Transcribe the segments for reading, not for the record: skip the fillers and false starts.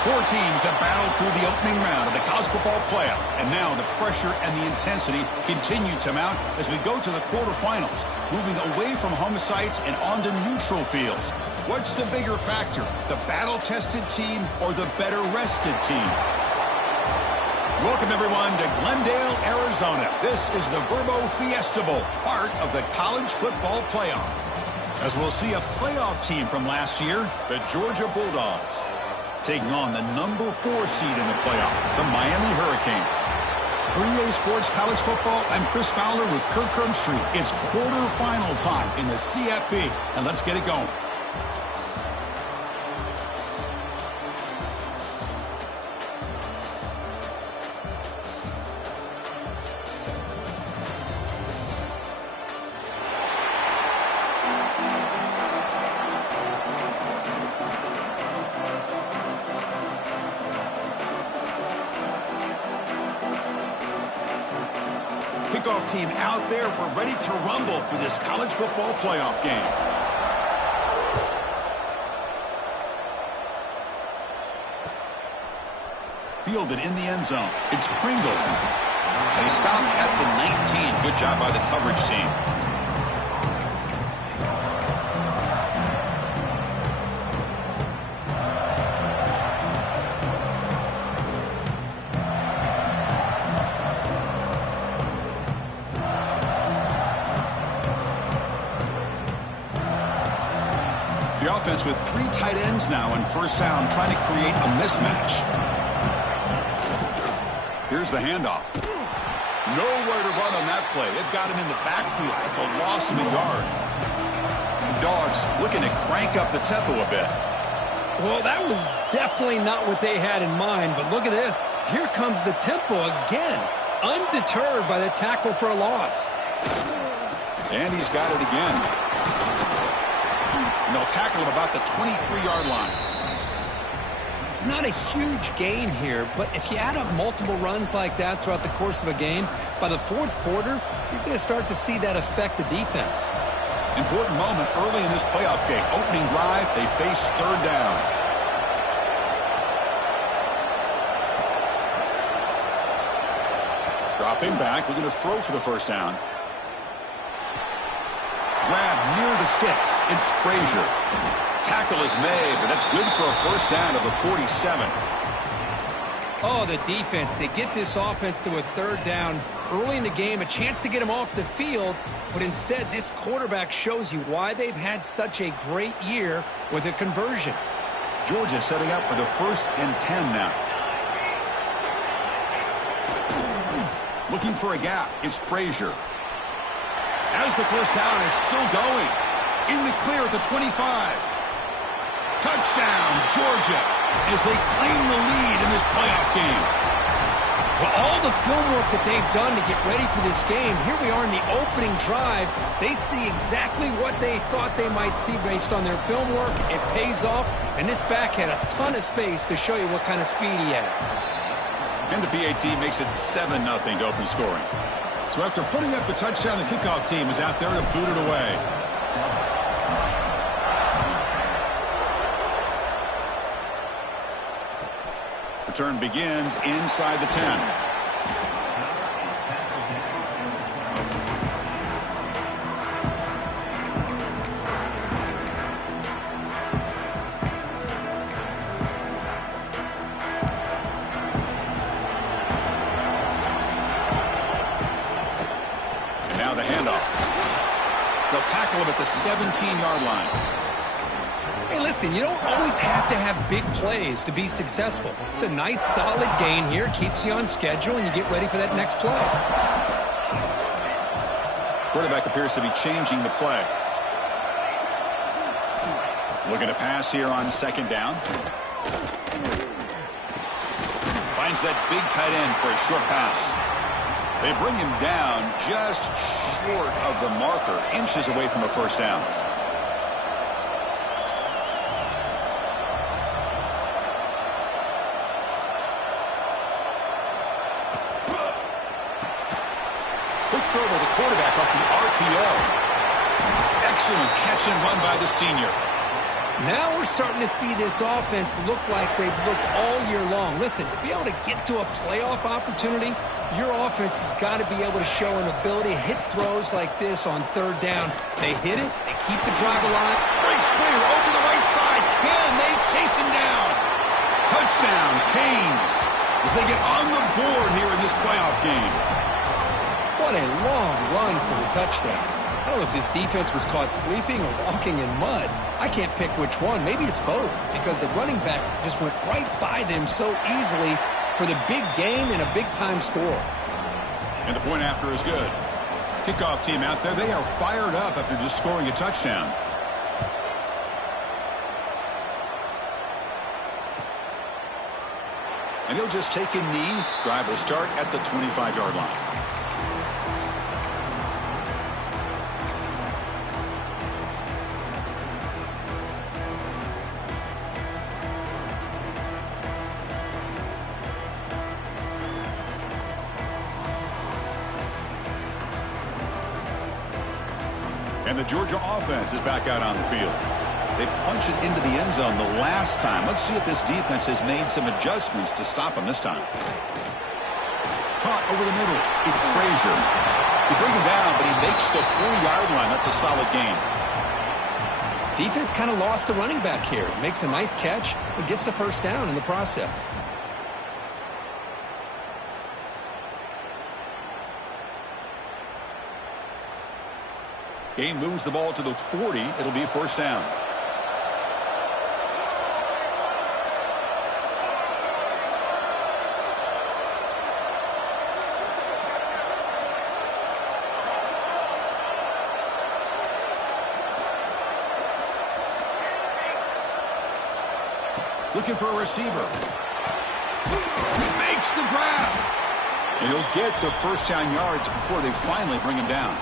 Four teams have battled through the opening round of the college football playoff, and now the pressure and the intensity continue to mount as we go to the quarterfinals, moving away from home sites and onto neutral fields. What's the bigger factor, the battle-tested team or the better-rested team? Welcome, everyone, to Glendale, Arizona. This is the Verbo Fiesta Bowl, part of the college football playoff. As we'll see a playoff team from last year, the Georgia Bulldogs, taking on the number 4 seed in the playoff, the Miami Hurricanes. For EA Sports College Football, I'm Chris Fowler with Kirk Herbstreit. It's quarterfinal time in the CFB, and let's get it going. Kickoff team out there. We're ready to rumble for this college football playoff game. Fielded in the end zone. It's Pringle. They stop at the 19. Good job by the coverage team. The offense with 3 tight ends now on first down, trying to create a mismatch. Here's the handoff. Nowhere to run on that play. They've got him in the backfield. It's a loss of a yard. The Dogs looking to crank up the tempo a bit. Well, that was definitely not what they had in mind, but look at this. Here comes the tempo again, undeterred by the tackle for a loss. And he's got it again. And they'll tackle him about the 23-yard line. It's not a huge gain here, but if you add up multiple runs like that throughout the course of a game, by the fourth quarter, you're going to start to see that affect the defense. Important moment early in this playoff game. Opening drive, they face third down. Dropping back, looking to throw for the first down. Grab near the sticks. It's Frazier. Tackle is made, but that's good for a first down of the 47. Oh, the defense. They get this offense to a third down early in the game, a chance to get them off the field, but instead this quarterback shows you why they've had such a great year with a conversion. Georgia setting up for the 1st and 10 now. Looking for a gap. It's Frazier. As the first down is still going. In the clear at the 25. Touchdown, Georgia, as they claim the lead in this playoff game. Well, all the film work that they've done to get ready for this game, here we are in the opening drive. They see exactly what they thought they might see based on their film work. It pays off, and this back had a ton of space to show you what kind of speed he has. And the PAT makes it 7-0 to open scoring. So after putting up the touchdown, the kickoff team is out there to boot it away. Return begins inside the 10. Now the handoff. They'll tackle him at the 17-yard line. Hey, listen, you don't always have to have big plays to be successful. It's a nice, solid gain here. Keeps you on schedule, and you get ready for that next play. Quarterback appears to be changing the play. Looking to pass here on second down. Finds that big tight end for a short pass. They bring him down just short of the marker, inches away from a first down. Quick throw by the quarterback off the RPO. Excellent catch and run by the senior. Now we're starting to see this offense look like they've looked all year long. Listen, to be able to get to a playoff opportunity, your offense has got to be able to show an ability to hit throws like this on third down. They hit it, they keep the drive alive. Breaks clear over the right side. Can they chase him down? Touchdown, Canes, as they get on the board here in this playoff game. What a long run for the touchdown. I don't know if this defense was caught sleeping or walking in mud. I can't pick which one. Maybe it's both, because the running back just went right by them so easily for the big gain and a big-time score. And the point after is good. Kickoff team out there, they are fired up after just scoring a touchdown. And he'll just take a knee. Drive will start at the 25-yard line. And the Georgia offense is back out on the field. They punched it into the end zone the last time. Let's see if this defense has made some adjustments to stop them this time. Caught over the middle. It's Frazier. They bring him down, but he makes the 4-yard line. That's a solid gain. Defense kind of lost the running back here. Makes a nice catch, but gets the first down in the process. Gain moves the ball to the 40. It'll be a first down. Looking for a receiver. Makes the grab. And he'll get the first down yards before they finally bring him down.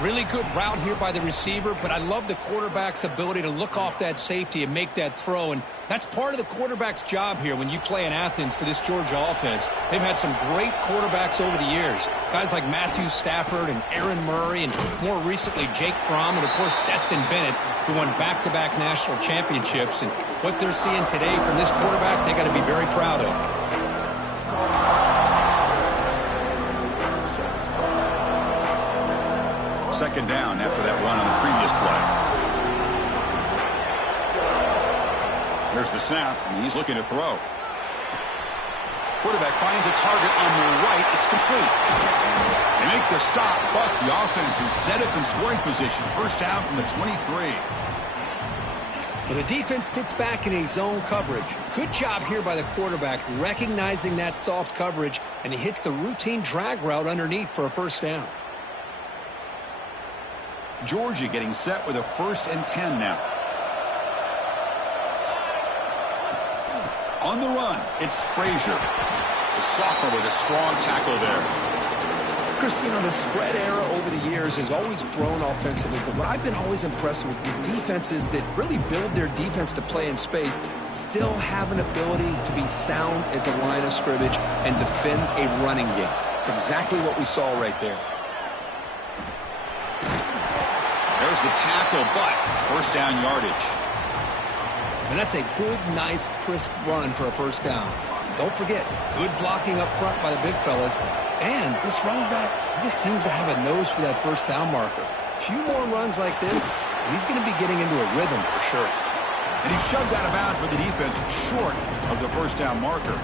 Really good route here by the receiver, but I love the quarterback's ability to look off that safety and make that throw. And that's part of the quarterback's job here when you play in Athens for this Georgia offense. They've had some great quarterbacks over the years. Guys like Matthew Stafford and Aaron Murray, and more recently Jake Fromm, and of course Stetson Bennett, who won back-to-back national championships. And what they're seeing today from this quarterback, they got to be very proud of. Second down after that run on the previous play. There's the snap, and he's looking to throw. Quarterback finds a target on the right. It's complete. They make the stop, but the offense is set up in scoring position. First down from the 23. Well, the defense sits back in a zone coverage. Good job here by the quarterback, recognizing that soft coverage, and he hits the routine drag route underneath for a first down. Georgia getting set with a 1st and 10 now. On the run, it's Frazier. The sophomore with a strong tackle there. Chris, the spread era over the years has always grown offensively, but what I've been always impressed with defenses that really build their defense to play in space still have an ability to be sound at the line of scrimmage and defend a running game. It's exactly what we saw right there. There's the tackle, but first down yardage. And that's a good, nice, crisp run for a first down. Don't forget, good blocking up front by the big fellas. And this running back, he just seems to have a nose for that first down marker. A few more runs like this, and he's going to be getting into a rhythm for sure. And he's shoved out of bounds by the defense short of the first down marker.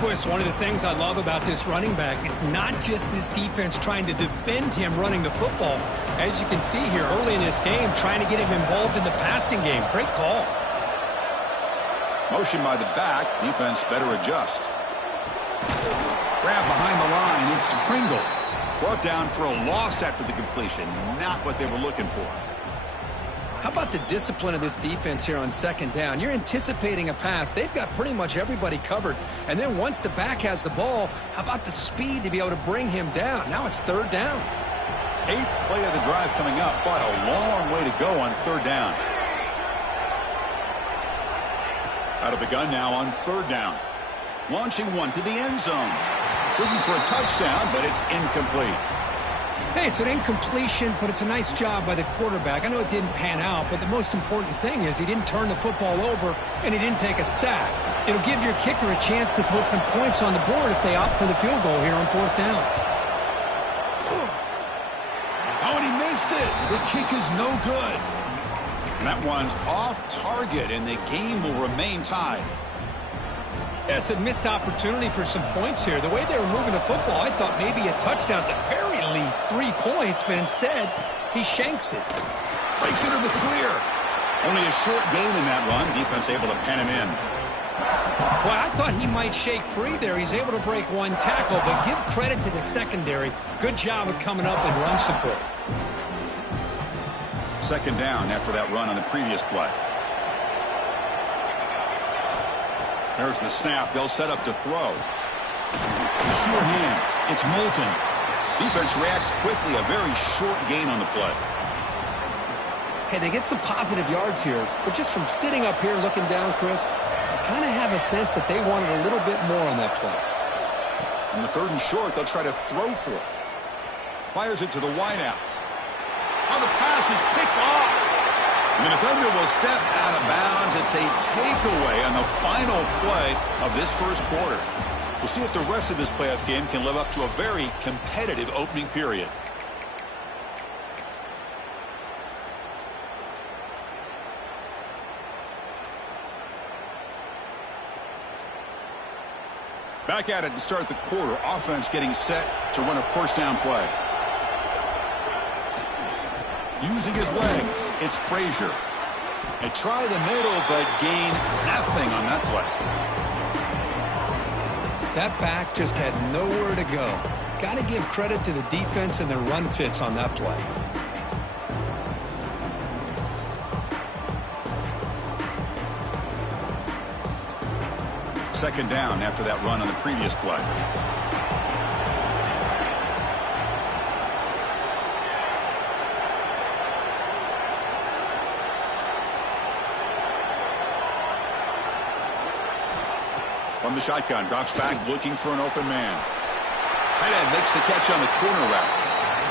Boy, it's one of the things I love about this running back. It's not just this defense trying to defend him running the football. As you can see here early in this game, trying to get him involved in the passing game. Great call. Motion by the back. Defense better adjust. Grab behind the line. It's Pringle. Brought down for a loss after the completion. Not what they were looking for. How about the discipline of this defense here on second down? You're anticipating a pass. They've got pretty much everybody covered. And then once the back has the ball, how about the speed to be able to bring him down? Now it's third down. 8th play of the drive coming up, but a long way to go on third down. Out of the gun now on third down. Launching one to the end zone. Looking for a touchdown, but it's incomplete. Hey, it's an incompletion, but it's a nice job by the quarterback. I know it didn't pan out, but the most important thing is he didn't turn the football over and he didn't take a sack. It'll give your kicker a chance to put some points on the board if they opt for the field goal here on 4th down. Oh, and he missed it. The kick is no good. And that one's off target, and the game will remain tied. Yeah, it's a missed opportunity for some points here. The way they were moving the football, I thought maybe a touchdown, at the very least 3 points, but instead, he shanks it. Breaks into the clear. Only a short gain in that run. Defense able to pen him in. Well, I thought he might shake free there. He's able to break 1 tackle, but give credit to the secondary. Good job of coming up and run support. 2nd down after that run on the previous play. There's the snap. They'll set up to throw. Sure hands. It's Moulton. Defense reacts quickly. A very short gain on the play. Hey, they get some positive yards here, but just from sitting up here looking down, Chris, I kind of have a sense that they wanted a little bit more on that play. On the 3rd and short, they'll try to throw for it. Fires it to the wideout. Oh, the pass is picked off. And the defender will step out of bounds. It's a takeaway on the final play of this 1st quarter. We'll see if the rest of this playoff game can live up to a very competitive opening period. Back at it to start the quarter. Offense getting set to run a 1st down play. Using his legs, it's Frazier. They try the middle, but gain nothing on that play. That back just had nowhere to go. Got to give credit to the defense and their run fits on that play. Second down after that run on the previous play. From the shotgun, drops back, looking for an open man. Tight end makes the catch on the corner route.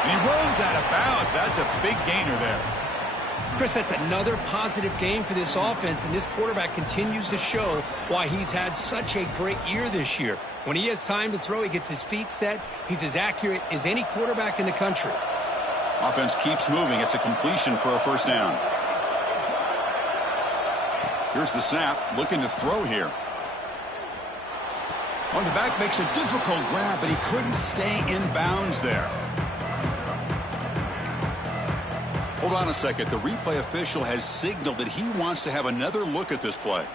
And he runs out of bounds. That's a big gainer there. Chris, that's another positive game for this offense, and this quarterback continues to show why he's had such a great year this year. When he has time to throw, he gets his feet set. He's as accurate as any quarterback in the country. Offense keeps moving. It's a completion for a 1st down. Here's the snap, looking to throw here. On the back makes a difficult grab, but he couldn't stay in bounds there. Hold on a second. The replay official has signaled that he wants to have another look at this play.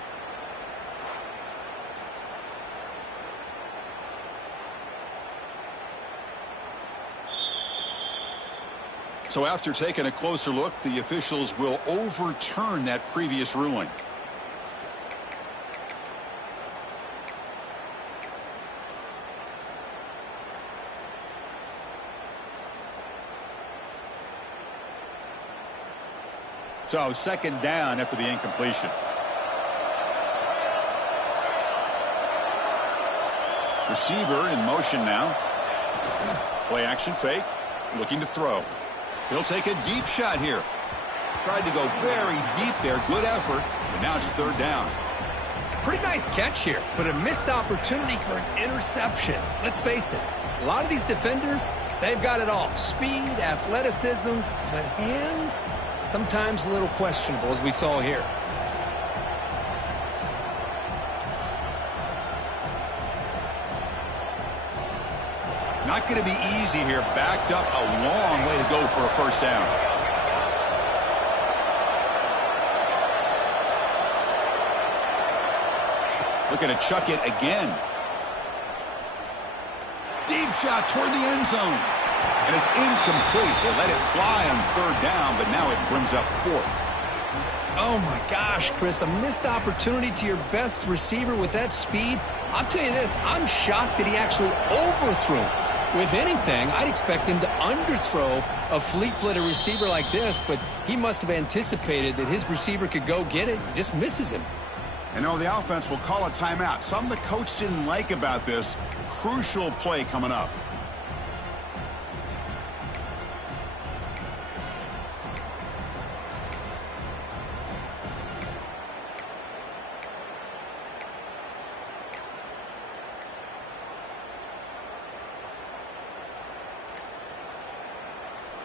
So after taking a closer look, the officials will overturn that previous ruling. So 2nd down after the incompletion. Receiver in motion now. Play action fake. Looking to throw. He'll take a deep shot here. Tried to go very deep there. Good effort. And now it's 3rd down. Pretty nice catch here, but a missed opportunity for an interception. Let's face it, a lot of these defenders, they've got it all. Speed, athleticism, but hands, sometimes a little questionable, as we saw here. Not going to be easy here. Backed up a long way to go for a 1st down. Looking to chuck it again. Deep shot toward the end zone. And it's incomplete. They let it fly on 3rd down, but now it brings up 4th. Oh, my gosh, Chris, a missed opportunity to your best receiver with that speed. I'll tell you this, I'm shocked that he actually overthrew. If anything, I'd expect him to underthrow a fleet-footed receiver like this, but he must have anticipated that his receiver could go get it, just misses him. And now the offense will call a timeout. Something the coach didn't like about this. Crucial play coming up.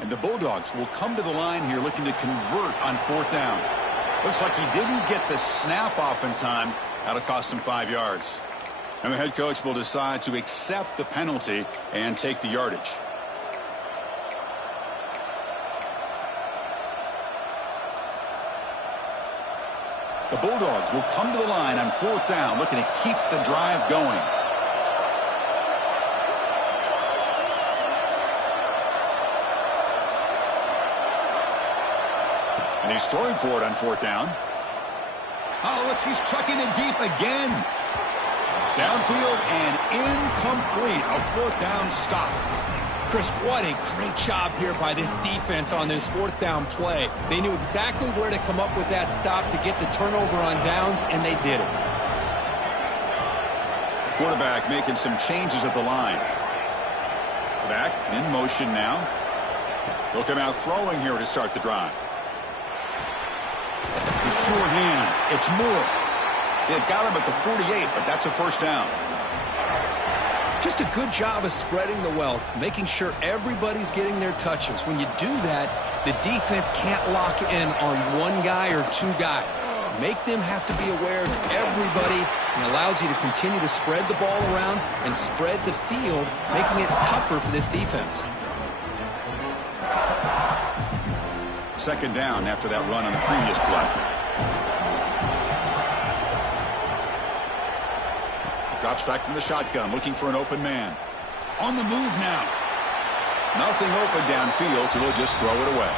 And the Bulldogs will come to the line here looking to convert on 4th down. Looks like he didn't get the snap off in time. That'll cost him 5 yards. And the head coach will decide to accept the penalty and take the yardage. The Bulldogs will come to the line on 4th down, looking to keep the drive going. And he's throwing for it on 4th down. Oh, look, he's chucking it deep again. Downfield and incomplete. A 4th down stop. Chris, what a great job here by this defense on this 4th down play. They knew exactly where to come up with that stop to get the turnover on downs, and they did it. Quarterback making some changes at the line. Back in motion now. He'll come out throwing here to start the drive. The sure hands. It's Moore. They've got him at the 48, but that's a 1st down. Just a good job of spreading the wealth, making sure everybody's getting their touches. When you do that, the defense can't lock in on one guy or two guys. Make them have to be aware of everybody, and allows you to continue to spread the ball around and spread the field, making it tougher for this defense. 2nd down after that run on the previous play. Drops back from the shotgun, looking for an open man. On the move now. Nothing open downfield, so they'll just throw it away.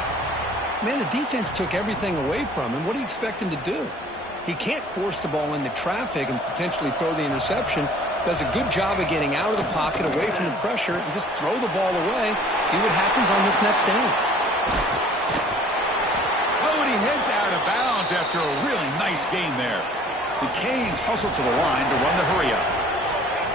Man, the defense took everything away from him. What do you expect him to do? He can't force the ball into traffic and potentially throw the interception. Does a good job of getting out of the pocket, away from the pressure, and just throw the ball away. See what happens on this next down. Oh, and he heads out of bounds after a really nice gain there. The Canes hustle to the line to run the hurry-up.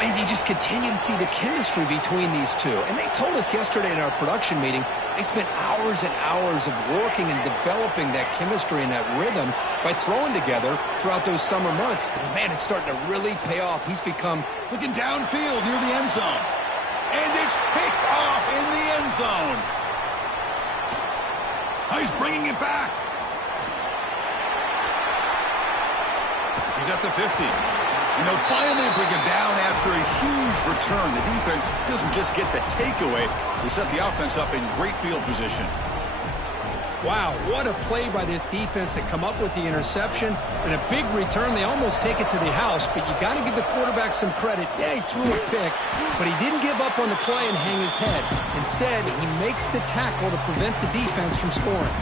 And you just continue to see the chemistry between these two. And they told us yesterday in our production meeting, they spent hours and hours of working and developing that chemistry and that rhythm by throwing together throughout those summer months. And, man, it's starting to really pay off. He's become... Looking downfield near the end zone. And it's picked off in the end zone. Oh, he's bringing it back. He's at the 50. And they'll finally bring him down after a huge return. The defense doesn't just get the takeaway. They set the offense up in great field position. Wow, what a play by this defense to come up with the interception. And a big return. They almost take it to the house. But you got to give the quarterback some credit. Yeah, he threw a pick. But he didn't give up on the play and hang his head. Instead, he makes the tackle to prevent the defense from scoring.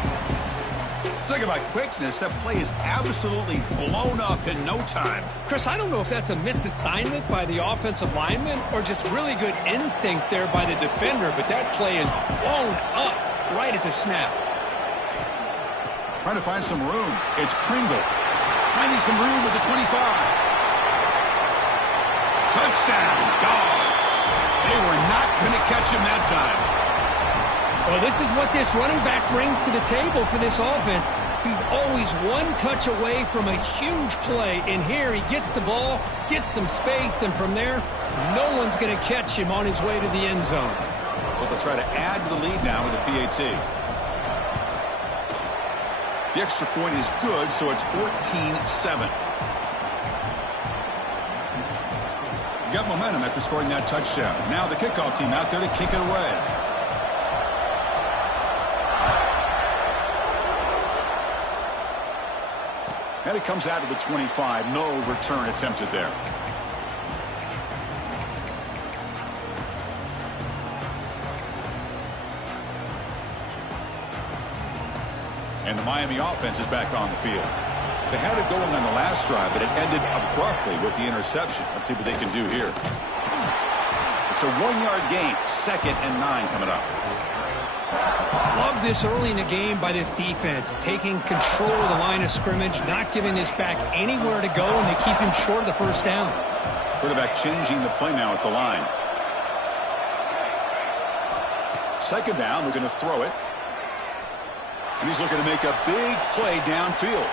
Talk about quickness. That play is absolutely blown up in no time. Chris, I don't know if that's a misassignment by the offensive lineman or just really good instincts there by the defender, but that play is blown up right at the snap. Trying to find some room. It's Pringle. Finding some room with the 25. Touchdown, Dogs. They were not going to catch him that time. Well, this is what this running back brings to the table for this offense. He's always one touch away from a huge play. And here he gets the ball, gets some space, and from there, no one's going to catch him on his way to the end zone. So they'll try to add to the lead now with a PAT. The extra point is good, so it's 14-7. Got momentum after scoring that touchdown. Now the kickoff team out there to kick it away. And it comes out of the 25. No return attempted there. And the Miami offense is back on the field. They had it going on the last drive, but it ended abruptly with the interception. Let's see what they can do here. It's a 1-yard gain. 2nd and 9 coming up. Love this early in the game by this defense, taking control of the line of scrimmage, not giving this back anywhere to go, and they keep him short of the 1st down. Quarterback changing the play now at the line. 2nd down, we're going to throw it. And he's looking to make a big play downfield.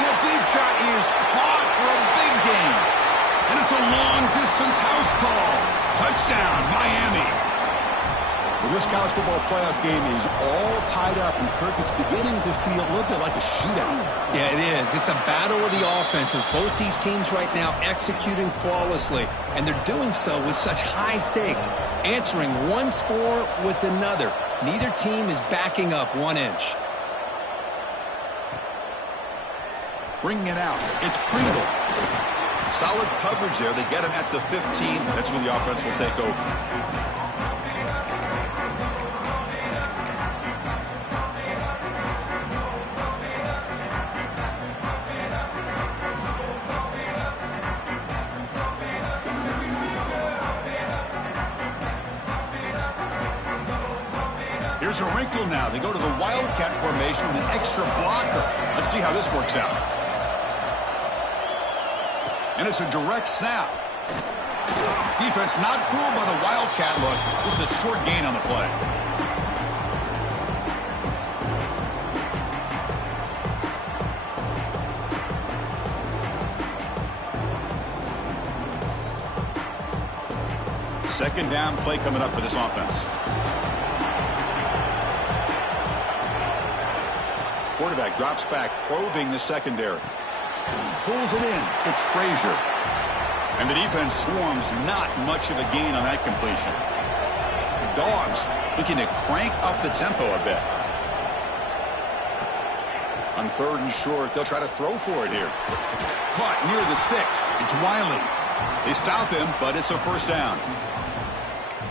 That deep shot is caught for a big gain. And it's a long-distance house call. Touchdown, Miami. Well, this college football playoff game is all tied up, and Kirk, it's beginning to feel a little bit like a shootout. Yeah, it is. It's a battle of the offenses. Both these teams right now executing flawlessly, and they're doing so with such high stakes, answering one score with another. Neither team is backing up 1 inch. Bringing it out. It's Pringle. Solid coverage there. They get him at the 15. That's where the offense will take over. Here's a wrinkle now. They go to the Wildcat formation with an extra blocker. Let's see how this works out. And it's a direct snap. Defense not fooled by the Wildcat look. Just a short gain on the play. Second down play coming up for this offense. Quarterback drops back, probing the secondary. Pulls it in. It's Frazier. And the defense swarms. Not much of a gain on that completion. The Dogs looking to crank up the tempo a bit. On 3rd and short, they'll try to throw for it here. Caught near the sticks. It's Wiley. They stop him, but it's a first down.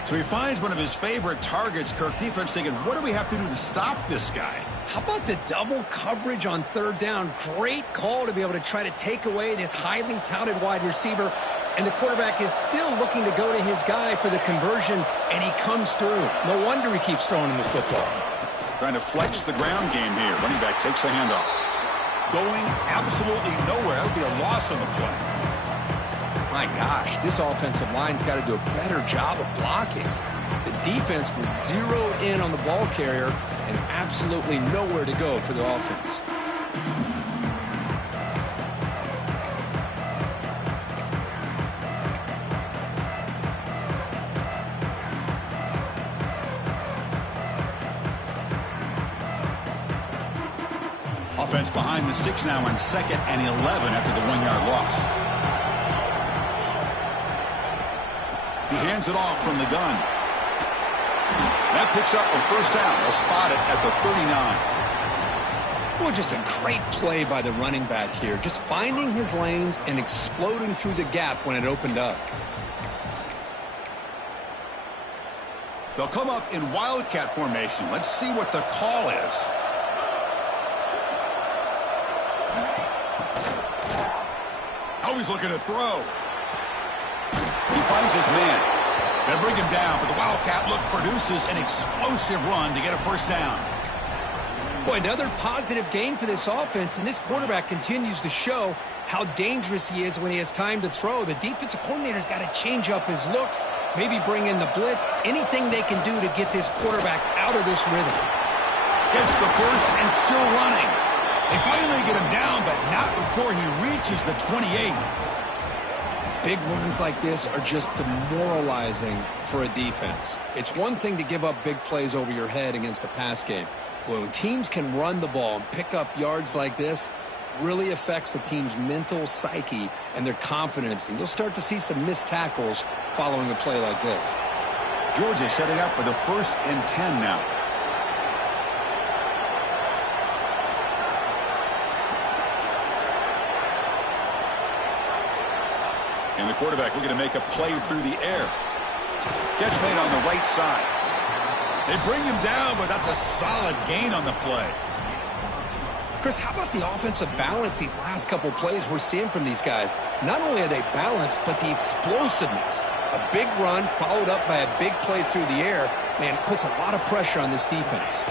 So he finds one of his favorite targets. Kirk defense thinking, what do we have to do to stop this guy? How about the double coverage on 3rd down? Great call to be able to try to take away this highly touted wide receiver. And the quarterback is still looking to go to his guy for the conversion, and he comes through. No wonder he keeps throwing him the football. Trying to flex the ground game here. Running back takes the handoff. Going absolutely nowhere. That would be a loss on the play. My gosh, this offensive line's got to do a better job of blocking. The defense was zeroed in on the ball carrier and absolutely nowhere to go for the offense. Offense behind the 6 now on 2nd and 11 after the 1-yard loss. He hands it off from the gun. That picks up a first down. They'll spot it at the 39. Well, just a great play by the running back here. Just finding his lanes and exploding through the gap when it opened up. They'll come up in Wildcat formation. Let's see what the call is. Always looking to throw. He finds his man. They bring him down, but the Wildcat look produces an explosive run to get a first down. Boy, another positive game for this offense, and this quarterback continues to show how dangerous he is when he has time to throw. The defensive coordinator's got to change up his looks, maybe bring in the blitz, anything they can do to get this quarterback out of this rhythm. Gets the first and still running. They finally get him down, but not before he reaches the 28. Big runs like this are just demoralizing for a defense. It's one thing to give up big plays over your head against the pass game. When teams can run the ball and pick up yards like this, really affects the team's mental psyche and their confidence. And you'll start to see some missed tackles following a play like this. Georgia setting up for the 1st and 10 now. And the quarterback looking to make a play through the air. Catch made on the right side. They bring him down, but that's a solid gain on the play. Chris, how about the offensive balance these last couple plays we're seeing from these guys? Not only are they balanced, but the explosiveness. A big run followed up by a big play through the air, man, puts a lot of pressure on this defense.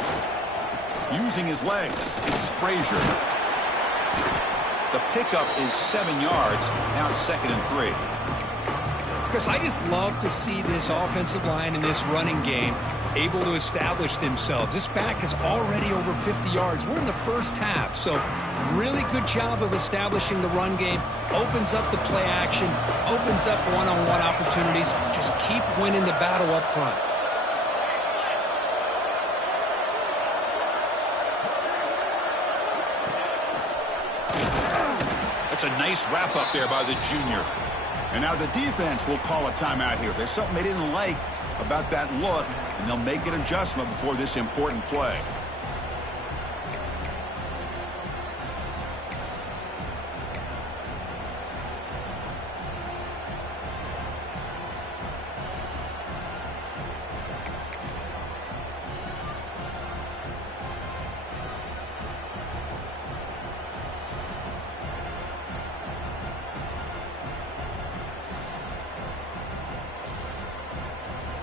Using his legs, it's Frazier. The pickup is 7 yards. Now it's 2nd and 3. Chris, I just love to see this offensive line in this running game able to establish themselves. This back is already over 50 yards. We're in the first half, so really good job of establishing the run game. Opens up the play action, opens up one-on-one opportunities. Just keep winning the battle up front. That's a nice wrap up there by the junior. And now the defense will call a timeout here. There's something they didn't like about that look, and they'll make an adjustment before this important play.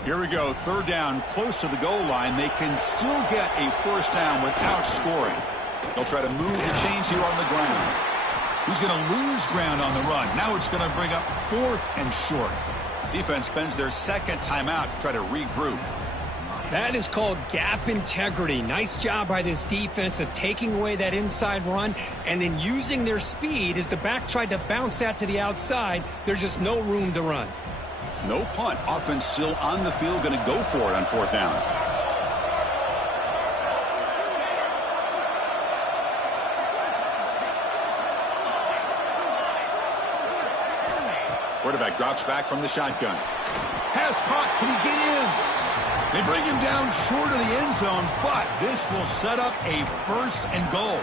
Here we go, third down, close to the goal line. They can still get a first down without scoring. They'll try to move the chains here on the ground. He's going to lose ground on the run. Now it's going to bring up 4th and short. Defense spends their second timeout to try to regroup. That is called gap integrity. Nice job by this defense of taking away that inside run and then using their speed as the back tried to bounce that to the outside. There's just no room to run. No punt. Offense still on the field, going to go for it on 4th down. Quarterback drops back from the shotgun. Pass caught. Can he get in? They bring him down short of the end zone, but this will set up a 1st and goal.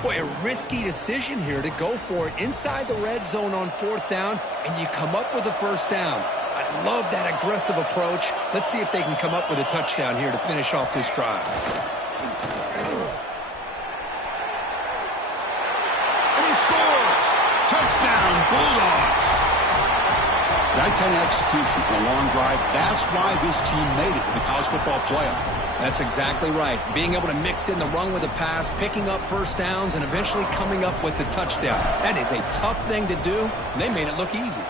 Boy, a risky decision here to go for it inside the red zone on 4th down, and you come up with a first down. I love that aggressive approach. Let's see if they can come up with a touchdown here to finish off this drive. And he scores! Touchdown, Bulldogs! That kind of execution on a long drive, that's why this team made it to the college football playoff. That's exactly right. Being able to mix in the run with the pass, picking up first downs, and eventually coming up with the touchdown. That is a tough thing to do, and they made it look easy.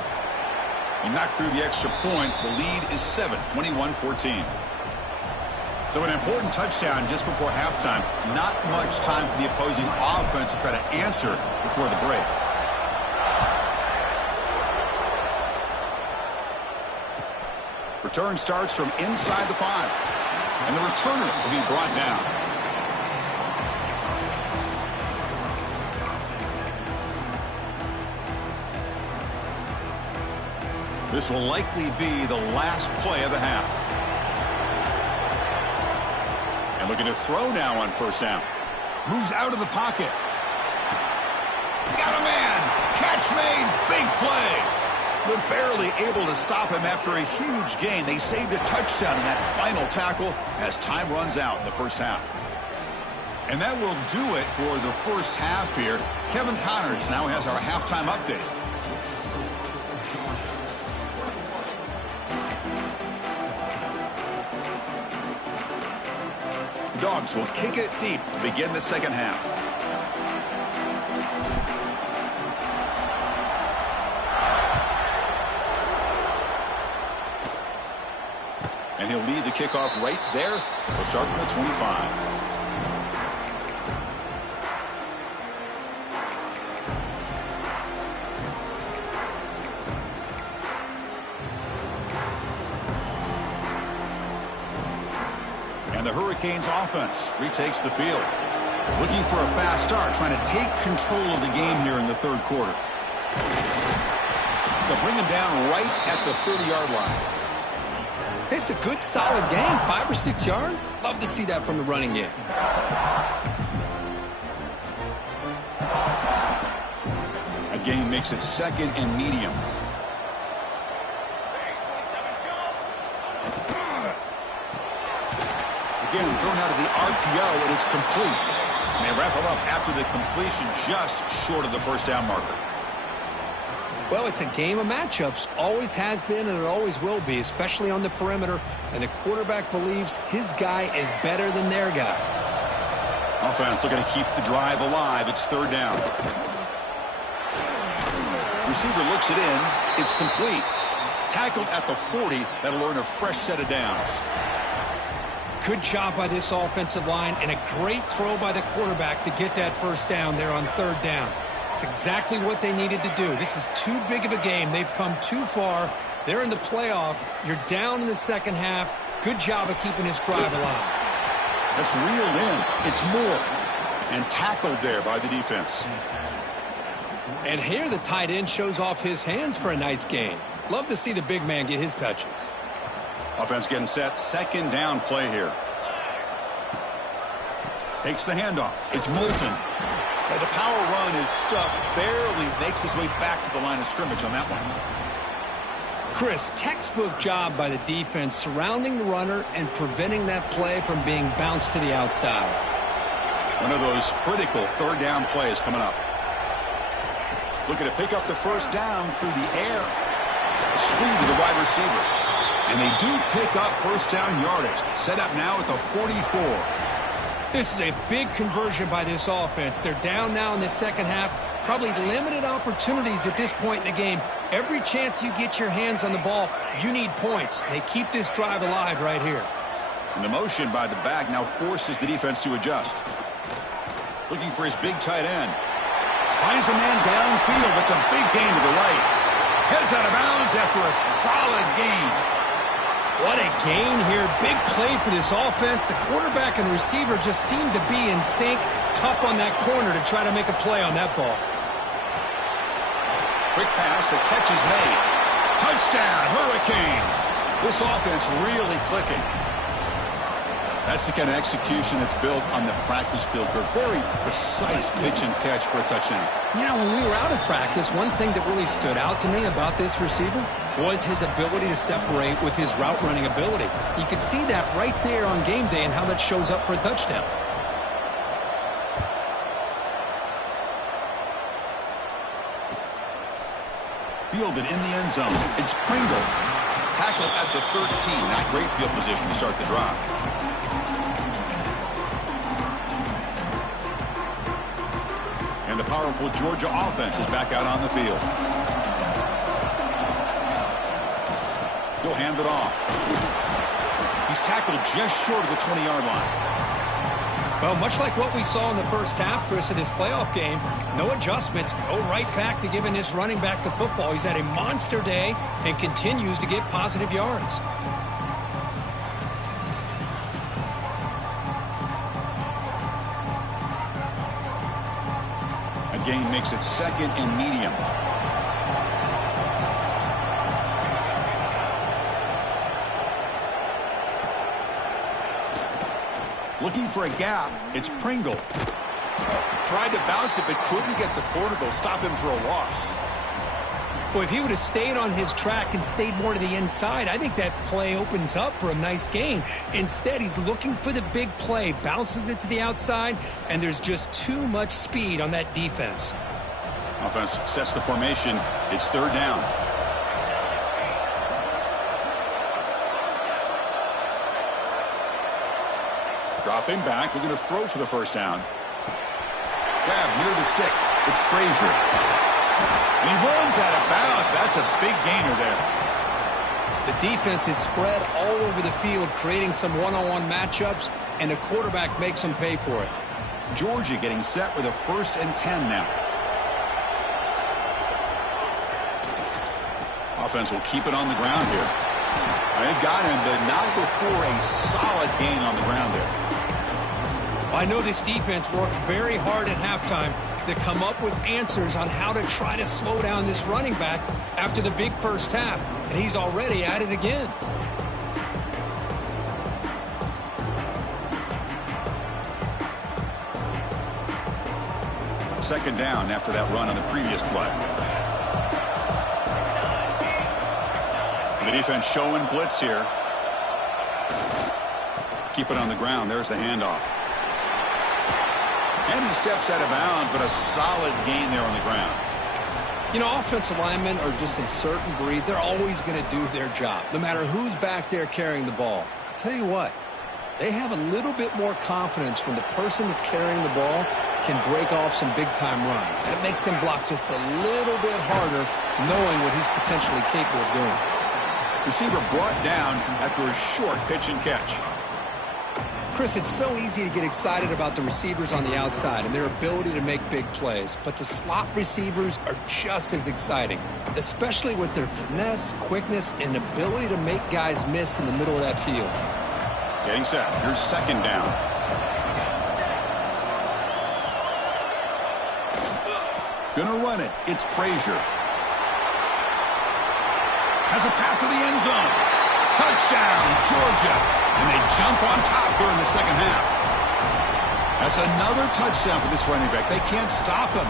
He knocked through the extra point. The lead is 7, 21-14. So an important touchdown just before halftime. Not much time for the opposing offense to try to answer before the break. Return starts from inside the 5. And the returner will be brought down. This will likely be the last play of the half. And looking to throw now on 1st down. Moves out of the pocket. Got a man. Catch made. Big play. They're barely able to stop him after a huge gain. They saved a touchdown in that final tackle as time runs out in the first half. And that will do it for the first half here. Kevin Connors now has our halftime update. The Dogs will kick it deep to begin the second half. And he'll lead the kickoff right there. He'll start from the 25. And the Hurricanes offense retakes the field. Looking for a fast start, trying to take control of the game here in the 3rd quarter. They'll bring him down right at the 30-yard line. It's a good, solid game. 5 or 6 yards. Love to see that from the running game. A gain makes it 2nd and medium. Again, thrown out of the RPO, and it's complete. And they wrap him up after the completion just short of the first down marker. Well, it's a game of matchups. Always has been, and it always will be, especially on the perimeter. And the quarterback believes his guy is better than their guy. Offense looking to keep the drive alive. It's 3rd down. Receiver looks it in. It's complete. Tackled at the 40. That'll earn a fresh set of downs. Good job by this offensive line, and a great throw by the quarterback to get that first down there on 3rd down. It's exactly what they needed to do. This is too big of a game. They've come too far. They're in the playoff. You're down in the second half. Good job of keeping this drive alive. That's reeled in. It's more. And tackled there by the defense. And here the tight end shows off his hands for a nice gain. Love to see the big man get his touches. Offense getting set. Second down play here. Takes the handoff. It's Moulton. Well, the power run is stuffed. Barely makes his way back to the line of scrimmage on that one. Chris, textbook job by the defense surrounding the runner and preventing that play from being bounced to the outside. One of those critical third down plays coming up. Looking to pick up the first down through the air. A screen to the wide receiver. And they do pick up first down yardage. Set up now at the 44. This is a big conversion by this offense. They're down now in the second half. Probably limited opportunities at this point in the game. Every chance you get your hands on the ball, you need points. They keep this drive alive right here. And the motion by the back now forces the defense to adjust. Looking for his big tight end. Finds a man downfield. That's a big gain to the right. Heads out of bounds after a solid gain. What a gain here. Big play for this offense. The quarterback and receiver just seem to be in sync. Tough on that corner to try to make a play on that ball. Quick pass. The catch is made. Touchdown, Hurricanes. This offense really clicking. That's the kind of execution that's built on the practice field. A very precise pitch and catch for a touchdown. You know, when we were out of practice, one thing that really stood out to me about this receiver was his ability to separate with his route running ability. You could see that right there on game day and how that shows up for a touchdown. Fielded in the end zone. It's Pringle. Tackle at the 13. Not great field position to start the drive. And the powerful Georgia offense is back out on the field. He'll hand it off. He's tackled just short of the 20-yard line. Well, much like what we saw in the first half, Chris, in this playoff game, no adjustments. Go right back to giving this running back the football. He's had a monster day and continues to get positive yards. A gain makes it second and medium. Looking for a gap. It's Pringle. Tried to bounce it, but couldn't get the corner. They'll stop him for a loss. Well, if he would have stayed on his track and stayed more to the inside, I think that play opens up for a nice gain. Instead, he's looking for the big play, bounces it to the outside, and there's just too much speed on that defense. Offense sets the formation. It's third down. Dropping back, looking to throw for the first down. Grab near the sticks. It's Frazier. And he runs out of bounds. That's a big gainer there. The defense is spread all over the field, creating some one-on-one matchups, and the quarterback makes them pay for it. Georgia getting set with a 1st and 10 now. Offense will keep it on the ground here. They've got him, but not before a solid gain on the ground there. I know this defense worked very hard at halftime to come up with answers on how to try to slow down this running back after the big first half, and he's already at it again. Second down after that run on the previous play. The defense showing blitz here. Keep it on the ground. There's the handoff. And he steps out of bounds, but a solid gain there on the ground. You know, offensive linemen are just a certain breed. They're always going to do their job, no matter who's back there carrying the ball. I'll tell you what, they have a little bit more confidence when the person that's carrying the ball can break off some big-time runs. That makes him block just a little bit harder, knowing what he's potentially capable of doing. Receiver brought down after a short pitch and catch. Chris, it's so easy to get excited about the receivers on the outside and their ability to make big plays, but the slot receivers are just as exciting, especially with their finesse, quickness, and ability to make guys miss in the middle of that field. Getting set. Here's second down. Gonna run it. It's Frazier. Has a path to the end zone. Touchdown, Georgia. And they jump on top here in the second half. That's another touchdown for this running back. They can't stop him.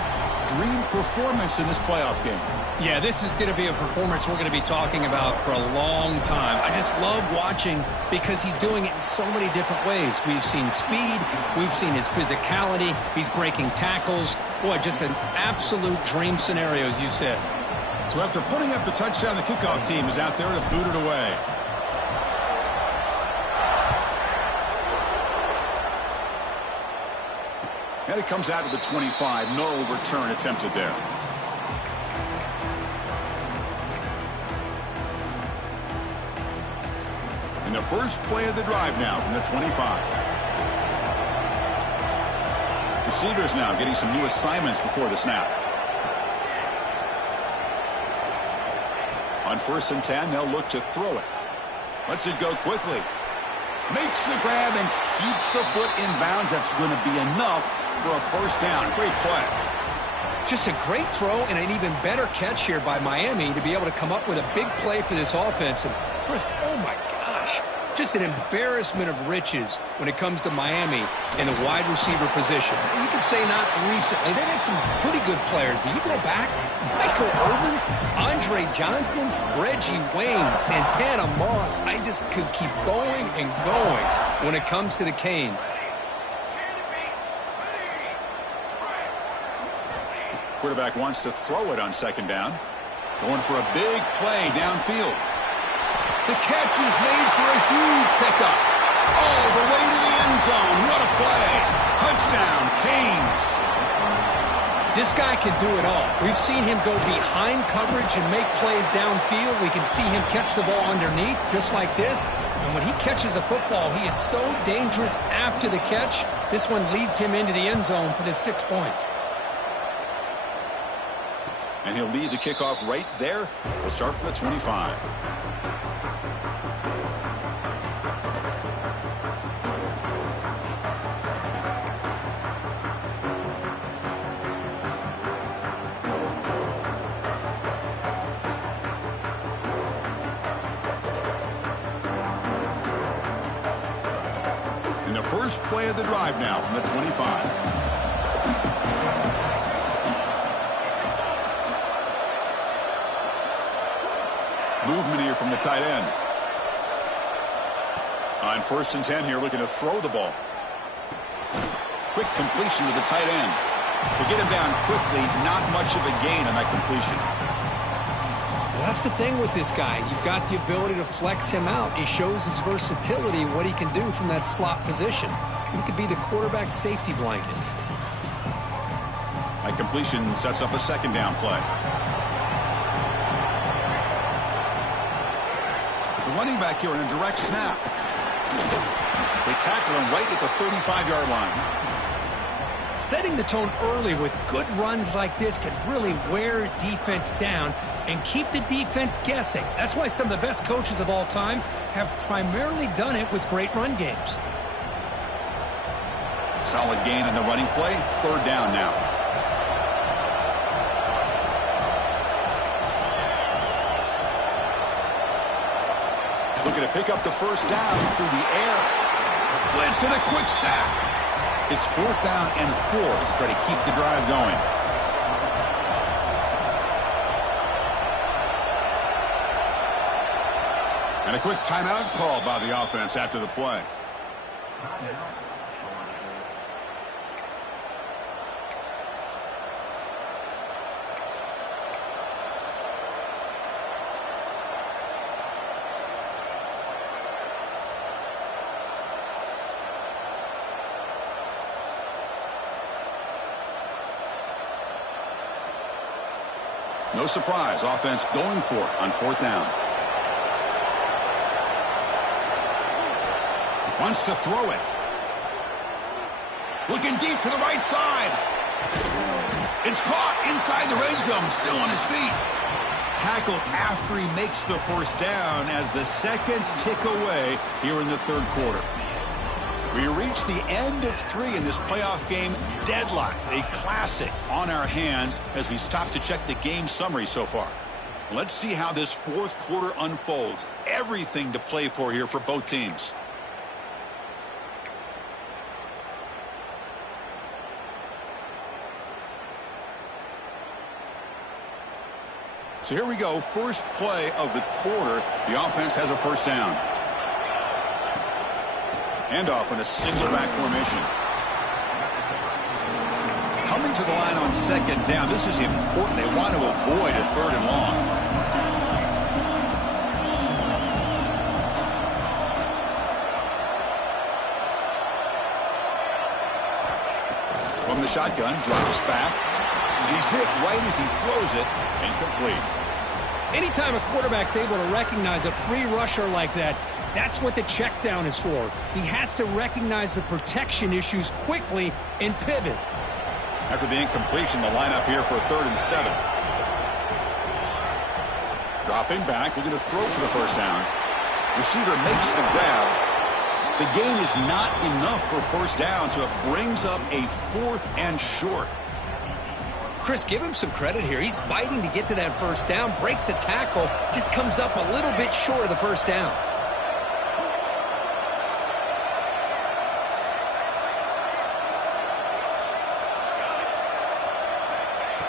Dream performance in this playoff game. Yeah, this is going to be a performance we're going to be talking about for a long time. I just love watching because he's doing it in so many different ways. We've seen speed. We've seen his physicality. He's breaking tackles. Boy, just an absolute dream scenario, as you said. So after putting up the touchdown, the kickoff team is out there to boot it away. And it comes out to the 25. No return attempted there. And the first play of the drive now from the 25. Receivers now getting some new assignments before the snap. On 1st and 10, they'll look to throw it. Lets it go quickly. Makes the grab and keeps the foot in bounds. That's going to be enough for a first down. Great play. Just a great throw and an even better catch here by Miami to be able to come up with a big play for this offense. And first, oh my gosh, just an embarrassment of riches when it comes to Miami in the wide receiver position. You could say not recently. They've had some pretty good players, but you go back, Michael Irvin, Andre Johnson, Reggie Wayne, Santana Moss. I just could keep going and going when it comes to the Canes. Quarterback wants to throw it on 2nd down. Going for a big play downfield. The catch is made for a huge pickup. All the way to the end zone. What a play. Touchdown, Canes. This guy can do it all. We've seen him go behind coverage and make plays downfield. We can see him catch the ball underneath just like this. And when he catches a football, he is so dangerous after the catch. This one leads him into the end zone for the 6 points. And he'll lead the kickoff right there. We'll start from the 25. And the first play of the drive now from the 25. Movement here from the tight end. On 1st and 10 here, looking to throw the ball. Quick completion to the tight end. To get him down quickly, not much of a gain on that completion. Well, that's the thing with this guy. You've got the ability to flex him out. He shows his versatility, what he can do from that slot position. He could be the quarterback safety blanket. That completion sets up a 2nd down play. The running back here in a direct snap. They tackle him right at the 35-yard line. Setting the tone early with good runs like this can really wear defense down and keep the defense guessing. That's why some of the best coaches of all time have primarily done it with great run games. Solid gain in the running play. 3rd down now. Looking to pick up the first down through the air. Blitz and a quick sack. It's 4th down and 4 to try to keep the drive going. And a quick timeout call by the offense after the play. No surprise, offense going for it on 4th down. Wants to throw it. Looking deep to the right side. It's caught inside the red zone, still on his feet. Tackled after he makes the first down as the seconds tick away here in the 3rd quarter. We reach the end of 3 in this playoff game. Deadlock, a classic on our hands as we stop to check the game summary so far. Let's see how this fourth quarter unfolds. Everything to play for here for both teams. So here we go, first play of the quarter. The offense has a first down. Handoff in a single back formation. Coming to the line on second down. This is important. They want to avoid a 3rd and long. From the shotgun, drops back. He's hit right as he throws it. Incomplete. Anytime a quarterback's able to recognize a free rusher like that, that's what the check down is for. He has to recognize the protection issues quickly and pivot. After the incompletion, the lineup here for a 3rd and 7. Dropping back, looking to throw for the first down. Receiver makes the grab. The gain is not enough for first down, so it brings up a 4th and short. Chris, give him some credit here. He's fighting to get to that first down, breaks the tackle, just comes up a little bit short of the first down.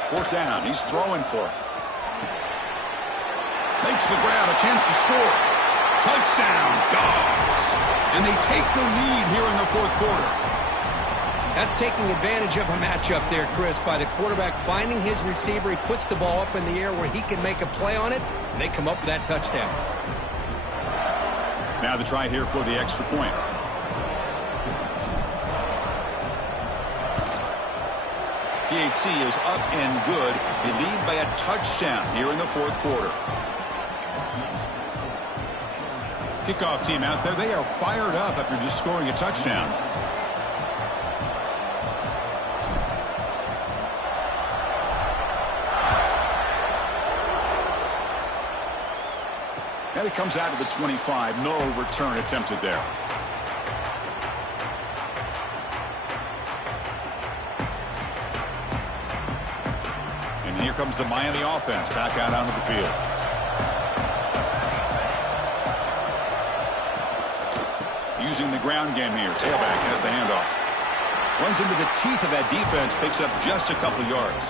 Fourth down, he's throwing for it. Makes the grab, a chance to score. Touchdown, Dogs. And they take the lead here in the fourth quarter. That's taking advantage of a matchup there, Chris, by the quarterback finding his receiver. He puts the ball up in the air where he can make a play on it, and they come up with that touchdown. Now the try here for the extra point. PHC is up and good. They lead by a touchdown here in the fourth quarter. Kickoff team out there. They are fired up after just scoring a touchdown. And it comes out to the 25. No return attempted there. And here comes the Miami offense back out onto the field. Using the ground game here. Tailback has the handoff. Runs into the teeth of that defense. Picks up just a couple yards.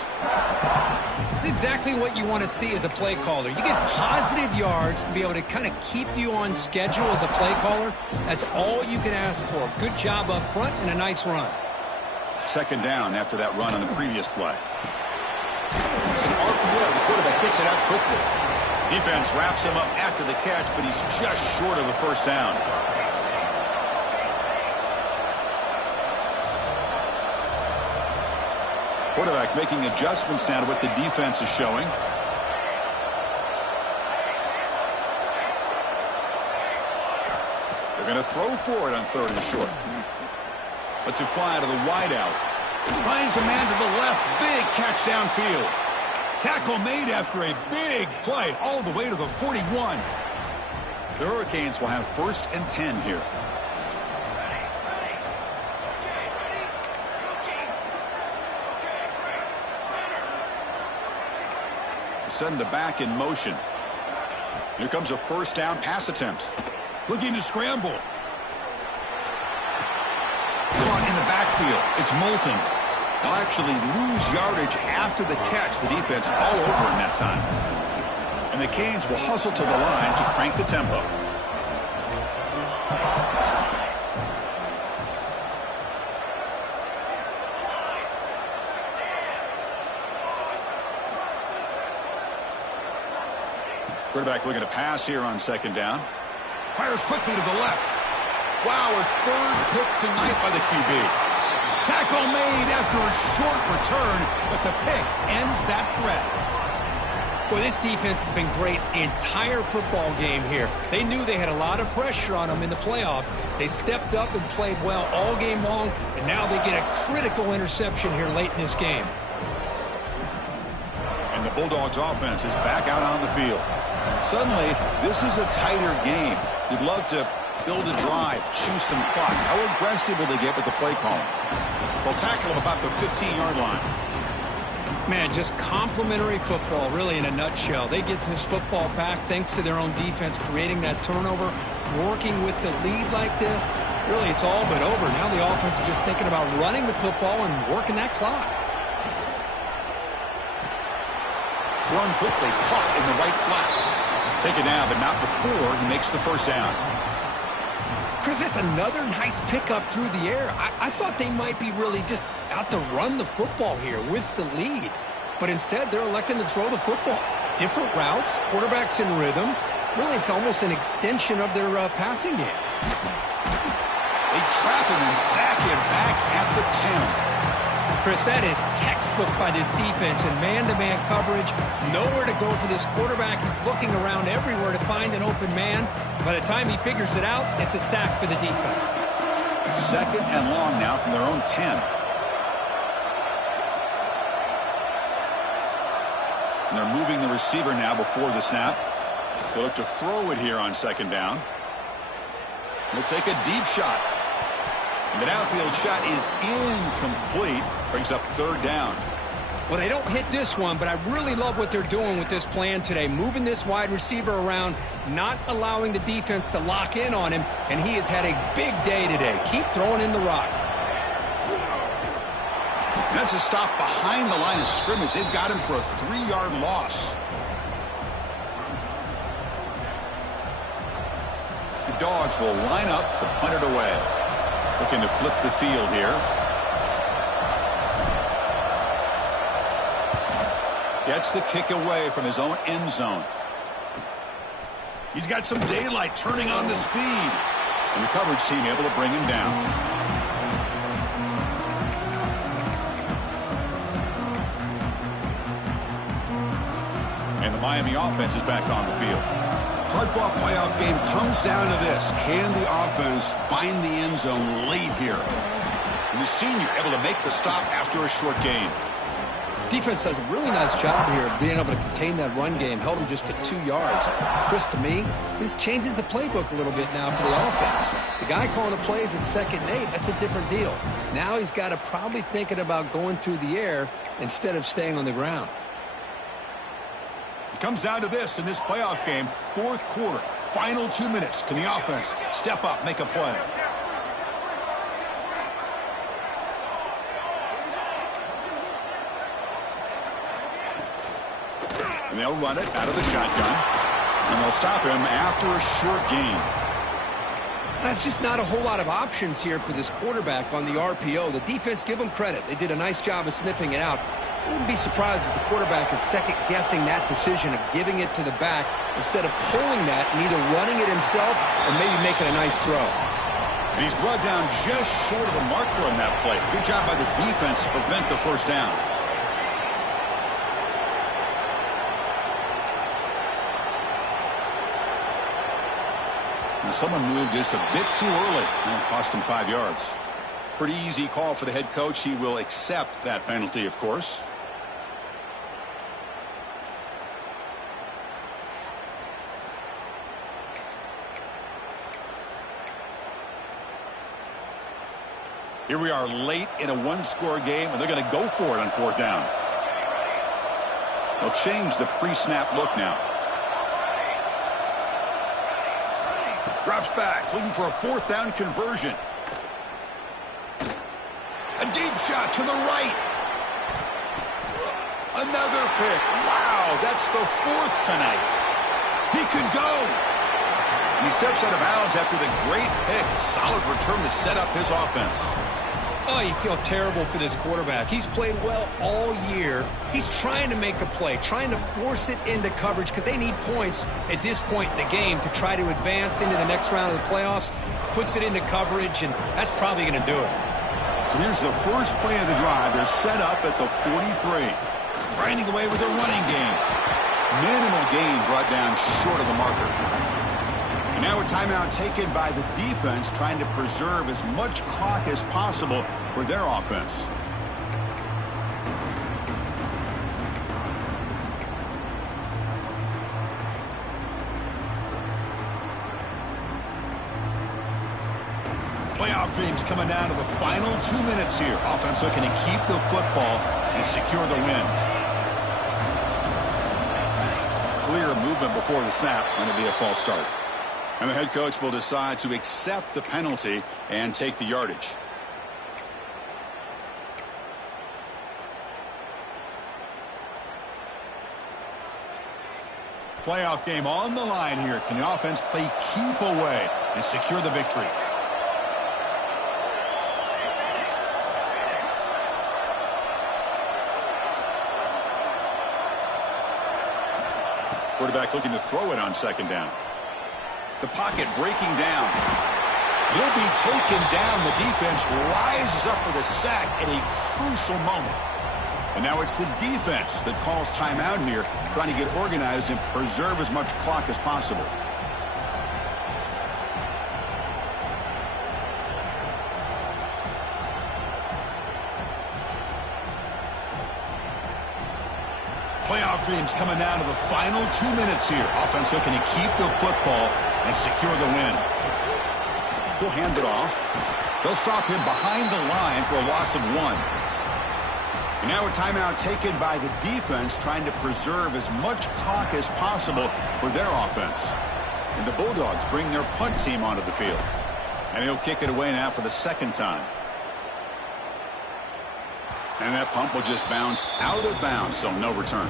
It's exactly what you want to see as a play caller. You get positive yards to be able to kind of keep you on schedule as a play caller. That's all you can ask for. Good job up front and a nice run. Second down after that run on the previous play. It's an RPO. The quarterback gets it out quickly. Defense wraps him up after the catch, but he's just short of a first down. Quarterback making adjustments now to what the defense is showing. They're going to throw for it on 3rd and short. Lets it fly to the wideout. Finds a man to the left. Big catch downfield. Tackle made after a big play all the way to the 41. The Hurricanes will have 1st and 10 here. Send the back in motion. Here comes a first down pass attempt. Looking to scramble. Caught in the backfield. It's Moulton. They'll actually lose yardage after the catch. The defense all over in that time. And the Canes will hustle to the line to crank the tempo. Quarterback looking to pass here on second down. Fires quickly to the left. Wow, a 3rd pick tonight by the QB. Tackle made after a short return, but the pick ends that threat. Well, this defense has been great the entire football game here. They knew they had a lot of pressure on them in the playoff. They stepped up and played well all game long, and now they get a critical interception here late in this game. And the Bulldogs offense is back out on the field. Suddenly, this is a tighter game. You'd love to build a drive, choose some clock. How aggressive will they get with the play calling? They'll tackle him about the 15-yard line. Man, just complimentary football, really, in a nutshell. They get this football back thanks to their own defense, creating that turnover, working with the lead like this. Really, it's all but over. Now the offense is just thinking about running the football and working that clock. Thrown quickly, caught in the right flat. Taken down, but not before he makes the first down. Chris, that's another nice pickup through the air. I thought they might be really just out to run the football here with the lead. But instead, they're electing to throw the football. Different routes, quarterbacks in rhythm. Really, it's almost an extension of their passing game. They trap him and sack him back at the 10. Chris, that is textbook by this defense in man-to-man coverage. Nowhere to go for this quarterback. He's looking around everywhere to find an open man. By the time he figures it out, it's a sack for the defense. Second and long now from their own 10. And they're moving the receiver now before the snap. They look to throw it here on second down. They'll take a deep shot. And the downfield shot is incomplete. Brings up third down. Well, they don't hit this one, but I really love what they're doing with this plan today. Moving this wide receiver around, not allowing the defense to lock in on him, and he has had a big day today. Keep throwing in the rock. That's a stop behind the line of scrimmage. They've got him for a 3-yard loss. The Dogs will line up to punt it away. Looking to flip the field here. Gets the kick away from his own end zone. He's got some daylight turning on the speed. And the coverage team able to bring him down. And the Miami offense is back on the field. Hard-fought playoff game comes down to this. Can the offense find the end zone late here? And the senior able to make the stop after a short gain. Defense does a really nice job here of being able to contain that run game. Held him just to 2 yards. Chris, to me, this changes the playbook a little bit now for the offense. The guy calling the plays at 2nd and 8, that's a different deal. Now he's got to probably thinking about going through the air instead of staying on the ground. It comes down to this in this playoff game. 4th quarter, final 2 minutes. Can the offense step up, make a play? And they'll run it out of the shotgun. And they'll stop him after a short gain. That's just not a whole lot of options here for this quarterback on the RPO. The defense, give them credit. They did a nice job of sniffing it out. I wouldn't be surprised if the quarterback is second-guessing that decision of giving it to the back instead of pulling that and either running it himself or maybe making a nice throw. And he's brought down just short of the marker on that play. Good job by the defense to prevent the first down. And someone moved just a bit too early, and it cost him 5 yards. Pretty easy call for the head coach. He will accept that penalty, of course. Here we are late in a one-score game, and they're going to go for it on 4th down. They'll change the pre-snap look now. Drops back, looking for a 4th down conversion. A deep shot to the right. Another pick. Wow, that's the 4th tonight. He could go. And he steps out of bounds after the great pick. Solid return to set up his offense. Oh, you feel terrible for this quarterback. He's played well all year. He's trying to make a play, trying to force it into coverage because they need points at this point in the game to try to advance into the next round of the playoffs. Puts it into coverage, and that's probably going to do it. So here's the first play of the drive. They're set up at the 43. Grinding away with a running game. Minimal gain brought down short of the marker. And now a timeout taken by the defense, trying to preserve as much clock as possible for their offense. Playoff dreams coming down to the final 2 minutes here. Offense looking to keep the football and secure the win. Clear movement before the snap. Going to be a false start. And the head coach will decide to accept the penalty and take the yardage. Playoff game on the line here. Can the offense play keep away and secure the victory? Quarterback looking to throw it on second down. The pocket breaking down. He'll be taken down. The defense rises up with a sack at a crucial moment. And now it's the defense that calls timeout here, trying to get organized and preserve as much clock as possible. Playoff dreams coming down to the final 2 minutes here. Offense looking to keep the football and secure the win. He'll hand it off. They'll stop him behind the line for a loss of 1. And now a timeout taken by the defense, trying to preserve as much clock as possible for their offense. And the Bulldogs bring their punt team onto the field. And he'll kick it away now for the second time. And that punt will just bounce out of bounds, so no return.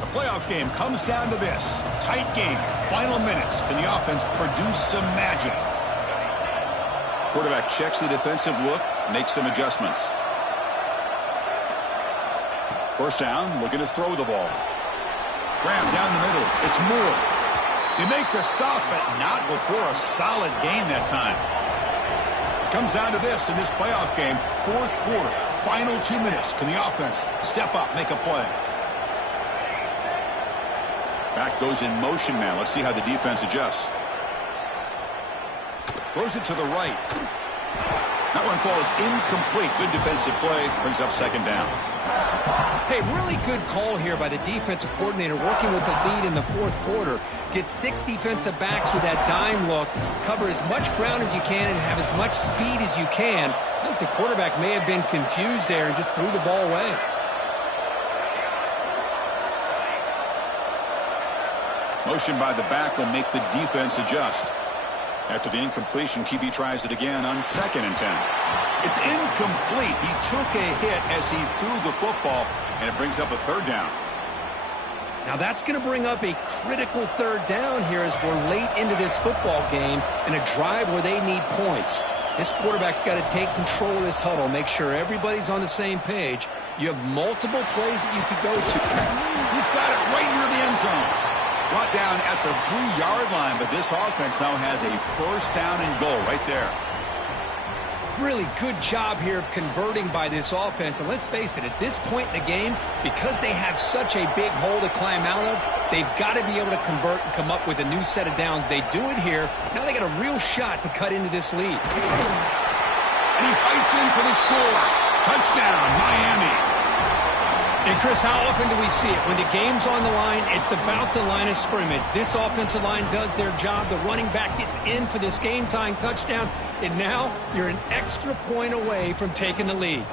The playoff game comes down to this. Tight game, final minutes. Can the offense produce some magic? Quarterback checks the defensive look, makes some adjustments. First down, looking to throw the ball. Graham down the middle. It's Moore. They make the stop, but not before a solid gain that time. It comes down to this in this playoff game. Fourth quarter, final 2 minutes. Can the offense step up, make a play? Back goes in motion now. Let's see how the defense adjusts. Throws it to the right. That one falls incomplete. Good defensive play. Brings up second down. Hey, really good call here by the defensive coordinator working with the lead in the fourth quarter. Get 6 defensive backs with that dime look. Cover as much ground as you can and have as much speed as you can. I think the quarterback may have been confused there and just threw the ball away. Motion by the back will make the defense adjust. After the incompletion, QB tries it again on 2nd and 10. It's incomplete. He took a hit as he threw the football, and it brings up a third down. Now that's going to bring up a critical third down here as we're late into this football game in a drive where they need points. This quarterback's got to take control of this huddle, make sure everybody's on the same page. You have multiple plays that you could go to. He's got it right near the end zone. Brought down at the 3-yard line, but this offense now has a first down and goal right there. Really good job here of converting by this offense. And let's face it, at this point in the game, because they have such a big hole to climb out of, they've got to be able to convert and come up with a new set of downs. They do it here. Now they got a real shot to cut into this lead. And he fights in for the score. Touchdown, Miami. And, Chris, how often do we see it? When the game's on the line, it's about the line of scrimmage. This offensive line does their job. The running back gets in for this game-tying touchdown. And now you're an extra point away from taking the lead.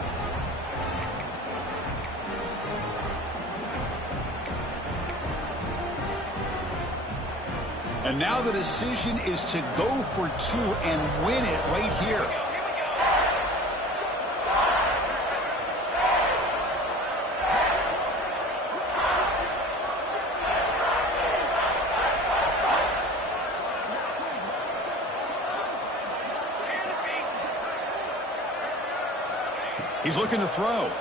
And now the decision is to go for 2 and win it right here. He's looking to throw. And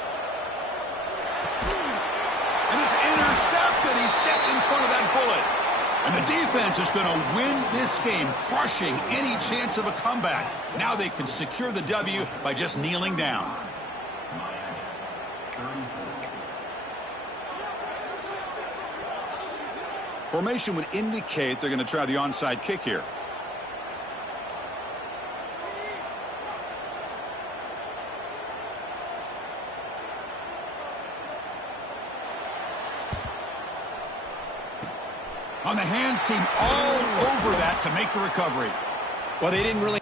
it's intercepted. He stepped in front of that bullet. And the defense is going to win this game, crushing any chance of a comeback. Now they can secure the W by just kneeling down. Formation would indicate they're going to try the onside kick here. On the hands team all over that to make the recovery. Well, they didn't really...